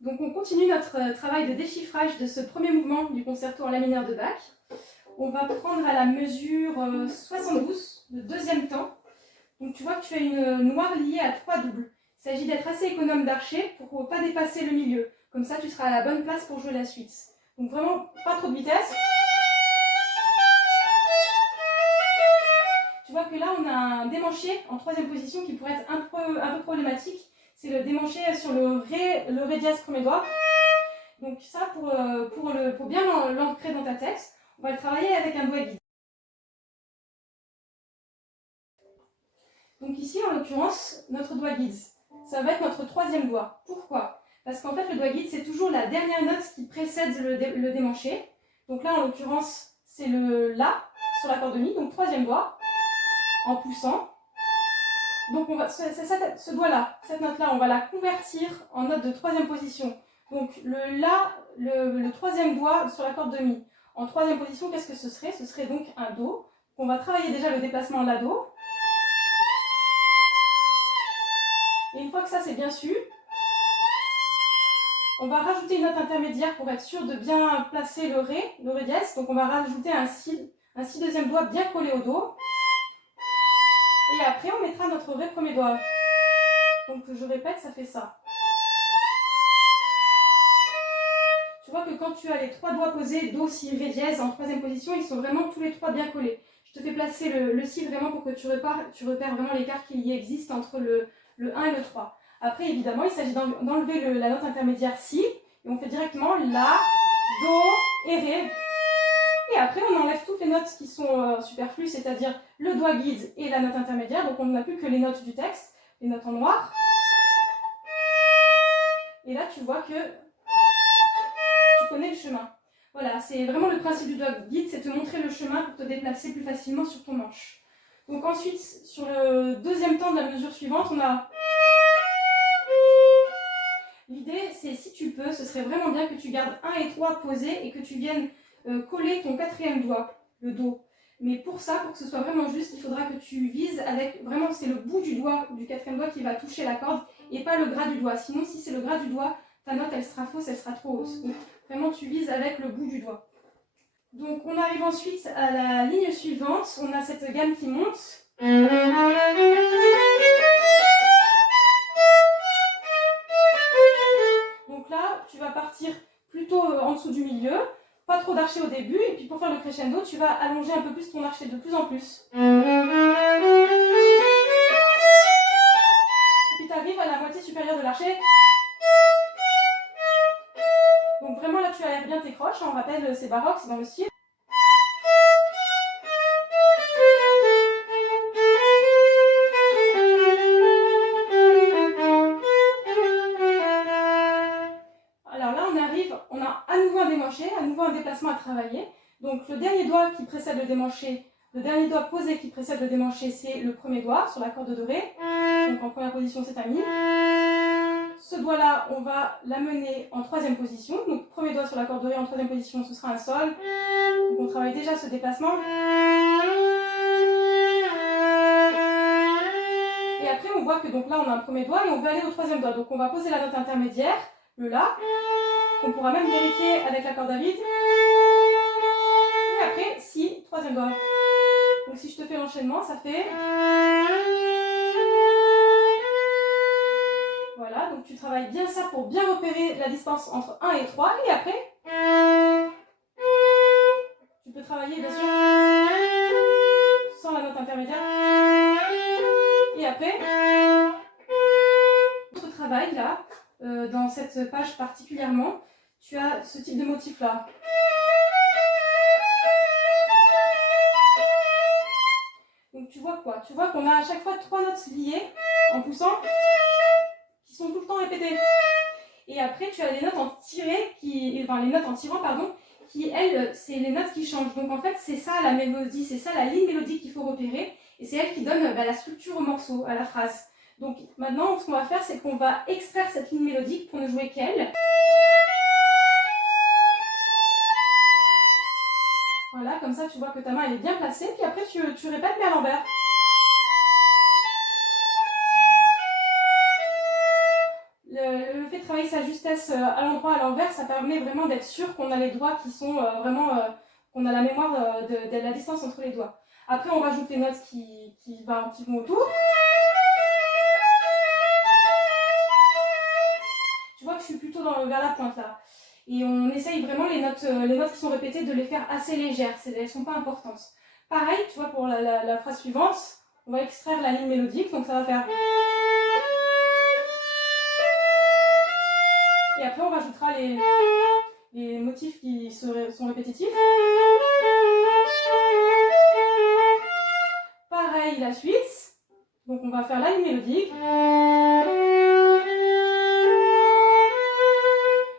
Donc on continue notre travail de déchiffrage de ce premier mouvement du concerto en la mineur de Bach. On va prendre à la mesure 72, le deuxième temps. Donc tu vois que tu as une noire liée à 3 doubles. Il s'agit d'être assez économe d'archer pour ne pas dépasser le milieu. Comme ça tu seras à la bonne place pour jouer la suite. Donc vraiment pas trop de vitesse. Tu vois que là on a un démanché en troisième position qui pourrait être un peu problématique. C'est le démanché sur le ré dièse premier doigt. Donc ça, pour bien l'ancrer dans ta tête, on va le travailler avec un doigt guide. Donc ici, en l'occurrence, notre doigt guide, ça va être notre troisième doigt. Pourquoi? Parce qu'en fait, le doigt guide, c'est toujours la dernière note qui précède le démanché. Donc là, en l'occurrence, c'est le La sur la corde de Mi, donc troisième doigt, en poussant. Donc ce doigt-là, cette note-là, on va la convertir en note de troisième position. Donc le La, le troisième doigt sur la corde de Mi. En troisième position, qu'est-ce que ce serait? Ce serait donc un Do. On va travailler déjà le déplacement La-Do. Et une fois que ça c'est bien su, on va rajouter une note intermédiaire pour être sûr de bien placer le Ré dièse. Donc on va rajouter un Si deuxième doigt bien collé au Do. Et après on mettra notre Ré premier doigt. Donc je répète, ça fait ça. Tu vois que quand tu as les 3 doigts posés, Do, Si, Ré dièse en troisième position, ils sont vraiment tous les 3 bien collés. Je te fais placer le Si vraiment pour que tu repères vraiment l'écart qu'il y existe entre le 1 et le 3. Après, évidemment, il s'agit d'enlever la note intermédiaire Si, et on fait directement La, Do et Ré. Et après, on enlève toutes les notes qui sont superflues, c'est-à-dire le doigt guide et la note intermédiaire. Donc on n'a plus que les notes du texte, les notes en noir. Et là, tu vois que tu connais le chemin. Voilà, c'est vraiment le principe du doigt guide, c'est te montrer le chemin pour te déplacer plus facilement sur ton manche. Donc ensuite, sur le deuxième temps de la mesure suivante, on a... L'idée, c'est si tu peux, ce serait vraiment bien que tu gardes 1 et 3 posés et que tu viennes coller ton quatrième doigt, le Do. Mais pour ça, pour que ce soit vraiment juste, il faudra que tu vises avec... Vraiment, c'est le bout du doigt, du quatrième doigt qui va toucher la corde et pas le gras du doigt. Sinon, si c'est le gras du doigt, ta note, elle sera fausse, elle sera trop haute. Donc, vraiment, tu vises avec le bout du doigt. Donc, on arrive ensuite à la ligne suivante. On a cette gamme qui monte. Donc là, tu vas partir plutôt en dessous du milieu, pas trop d'archet au début, et puis pour faire le crescendo, tu vas allonger un peu plus ton archet de plus en plus. Et puis tu arrives à la moitié supérieure de l'archet. Donc vraiment là, tu aères bien tes croches, on rappelle, c'est baroque, c'est dans le style. Alors là, on a à nouveau un démanché, à nouveau un déplacement à travailler. Donc le dernier doigt qui précède le démanché, le dernier doigt posé qui précède le démanché, c'est le premier doigt sur la corde de Ré. Donc en première position, c'est ta Mi. Ce doigt-là, on va l'amener en troisième position. Donc premier doigt sur la corde de Ré en troisième position, ce sera un Sol. Donc on travaille déjà ce déplacement. Et après, on voit que donc là, on a un premier doigt et on veut aller au troisième doigt. Donc on va poser la note intermédiaire, le La, qu'on pourra même vérifier avec la corde à vide. Et après, Si, troisième doigt. Donc si je te fais l'enchaînement, ça fait... Voilà, donc tu travailles bien ça pour bien repérer la distance entre 1 et 3. Et après, tu peux travailler bien sûr sans la note intermédiaire. Et après, notre travail là, dans cette page particulièrement, tu as ce type de motif là. Donc tu vois quoi? Tu vois qu'on a à chaque fois 3 notes liées en poussant qui sont tout le temps répétées. Et après tu as les notes en tiré, les notes en tirant pardon, qui elles, c'est les notes qui changent. Donc en fait c'est ça la mélodie, c'est ça la ligne mélodique qu'il faut repérer. Et c'est elle qui donne la structure au morceau, à la phrase. Donc maintenant ce qu'on va faire c'est qu'on va extraire cette ligne mélodique pour ne jouer qu'elle. Voilà, comme ça tu vois que ta main elle est bien placée. Puis après tu répètes mais à l'envers. Le fait de travailler ça juste justesse à l'endroit, à l'envers, ça permet vraiment d'être sûr qu'on a les doigts qui sont qu'on a la mémoire de la distance entre les doigts. Après, on rajoute les notes qui vont autour. Tu vois que je suis plutôt vers la pointe là. Et on essaye vraiment les notes qui sont répétées de les faire assez légères, elles ne sont pas importantes. Pareil, tu vois, pour la phrase suivante, on va extraire la ligne mélodique, donc ça va faire... Et après, on rajoutera les motifs qui sont répétitifs. Pareil, la suite. Donc, on va faire la ligne mélodique.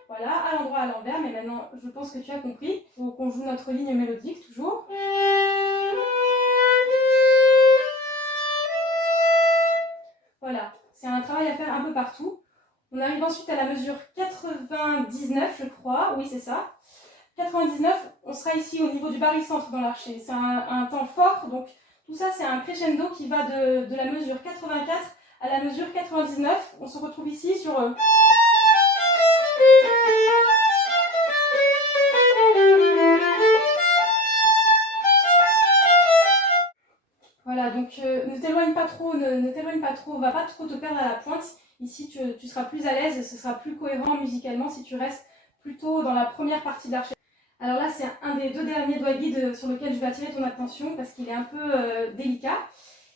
Voilà, à l'endroit, à l'envers, mais maintenant, je pense que tu as compris. Il faut qu'on joue notre ligne mélodique, toujours. Voilà, c'est un travail à faire un peu partout. On arrive ensuite à la mesure 99, je crois. Oui, c'est ça. 99, on sera ici au niveau du barycentre dans l'archet. C'est un temps fort, donc tout ça, c'est un crescendo qui va de la mesure 84 à la mesure 99. On se retrouve ici sur... Voilà, donc ne t'éloigne pas trop, va pas trop te perdre à la pointe. Ici, tu seras plus à l'aise, ce sera plus cohérent musicalement si tu restes plutôt dans la première partie de l'archet. Alors là, c'est un des deux derniers doigts guides sur lequel je vais attirer ton attention parce qu'il est un peu délicat.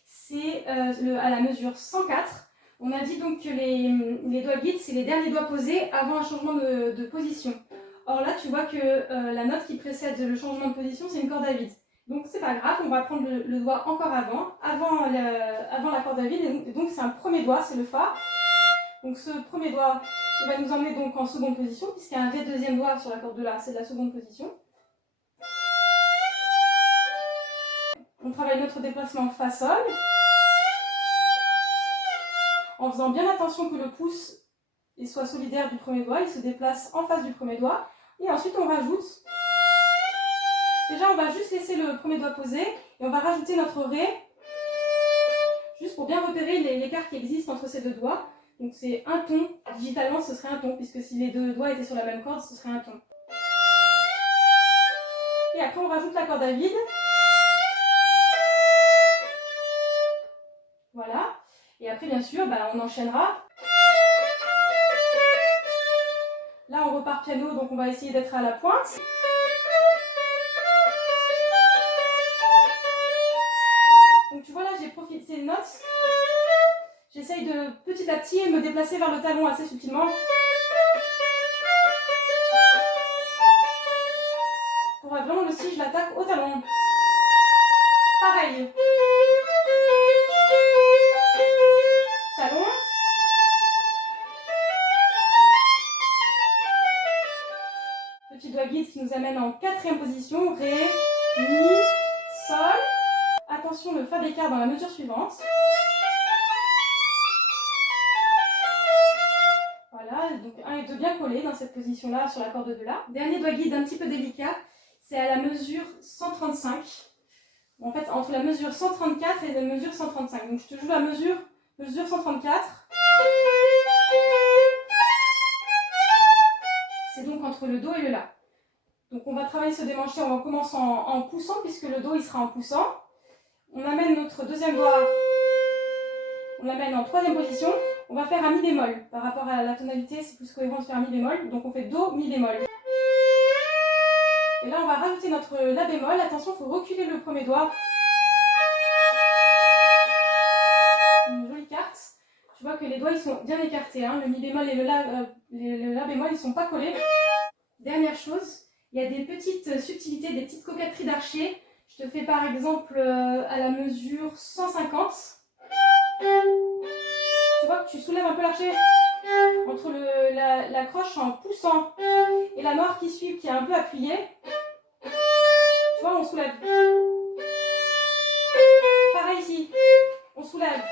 C'est à la mesure 104. On a dit donc que les doigts guides, c'est les derniers doigts posés avant un changement de position. Or là, tu vois que la note qui précède le changement de position, c'est une corde à vide. Donc c'est pas grave, on va prendre le doigt encore avant la corde à vide. Et donc c'est un premier doigt, c'est le Fa. Donc ce premier doigt, il va nous emmener donc en seconde position, puisqu'il y a un Ré deuxième doigt sur la corde de La, c'est de la seconde position. On travaille notre déplacement Fa-Sol. En faisant bien attention que le pouce soit solidaire du premier doigt, il se déplace en face du premier doigt. Et ensuite on rajoute... Déjà on va juste laisser le premier doigt posé, et on va rajouter notre Ré, juste pour bien repérer l'écart qui existe entre ces deux doigts. Donc c'est un ton, digitalement ce serait un ton, puisque si les deux doigts étaient sur la même corde, ce serait un ton. Et après on rajoute la corde à vide. Voilà. Et après bien sûr, on enchaînera. Là on repart piano, donc on va essayer d'être à la pointe. Donc tu vois là, j'ai profité de ces notes. J'essaye de petit à petit me déplacer vers le talon assez subtilement. Pour vraiment le si, je l'attaque au talon. Pareil. Talon. Petit doigt guide qui nous amène en quatrième position. Ré, Mi, Sol. Attention, le Fa bécard dans la mesure suivante. Voilà, donc 1 et 2 bien collés dans cette position-là sur la corde de La. Dernier doigt guide un petit peu délicat, c'est à la mesure 135. En fait, entre la mesure 134 et la mesure 135. Donc je te joue la mesure 134. C'est donc entre le Do et le La. Donc on va travailler ce démanché, on commence en poussant, puisque le Do il sera en poussant. On amène notre deuxième doigt, on l'amène en troisième position. On va faire un Mi bémol. Par rapport à la tonalité, c'est plus cohérent de faire un Mi bémol. Donc on fait Do, Mi bémol. Et là, on va rajouter notre La bémol. Attention, il faut reculer le premier doigt. Une jolie carte. Tu vois que les doigts ils sont bien écartés. Hein. Le Mi bémol et le La bémol, ils ne sont pas collés. Dernière chose, il y a des petites subtilités, des petites coquetteries d'archer. Je te fais par exemple à la mesure 150. Tu vois que tu soulèves un peu l'archet entre la croche en poussant et la noire qui suit, qui est un peu appuyée. Tu vois, on soulève. Pareil ici, on soulève.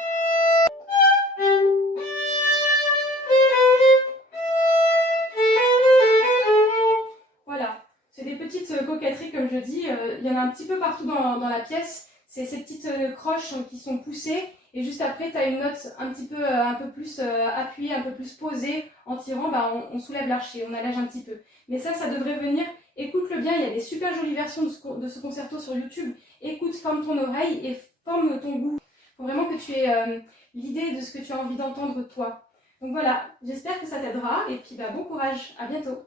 Voilà, c'est des petites coquetteries comme je dis, il y en a un petit peu partout dans la pièce. C'est ces petites croches qui sont poussées. Et juste après, tu as une note un peu plus appuyée, un peu plus posée, en tirant, bah, on soulève l'archet, on allège un petit peu. Mais ça devrait venir. Écoute-le bien, il y a des super jolies versions de ce concerto sur YouTube. Écoute, forme ton oreille et forme ton goût. Il faut vraiment que tu aies l'idée de ce que tu as envie d'entendre toi. Donc voilà, j'espère que ça t'aidera et puis bah, bon courage, à bientôt.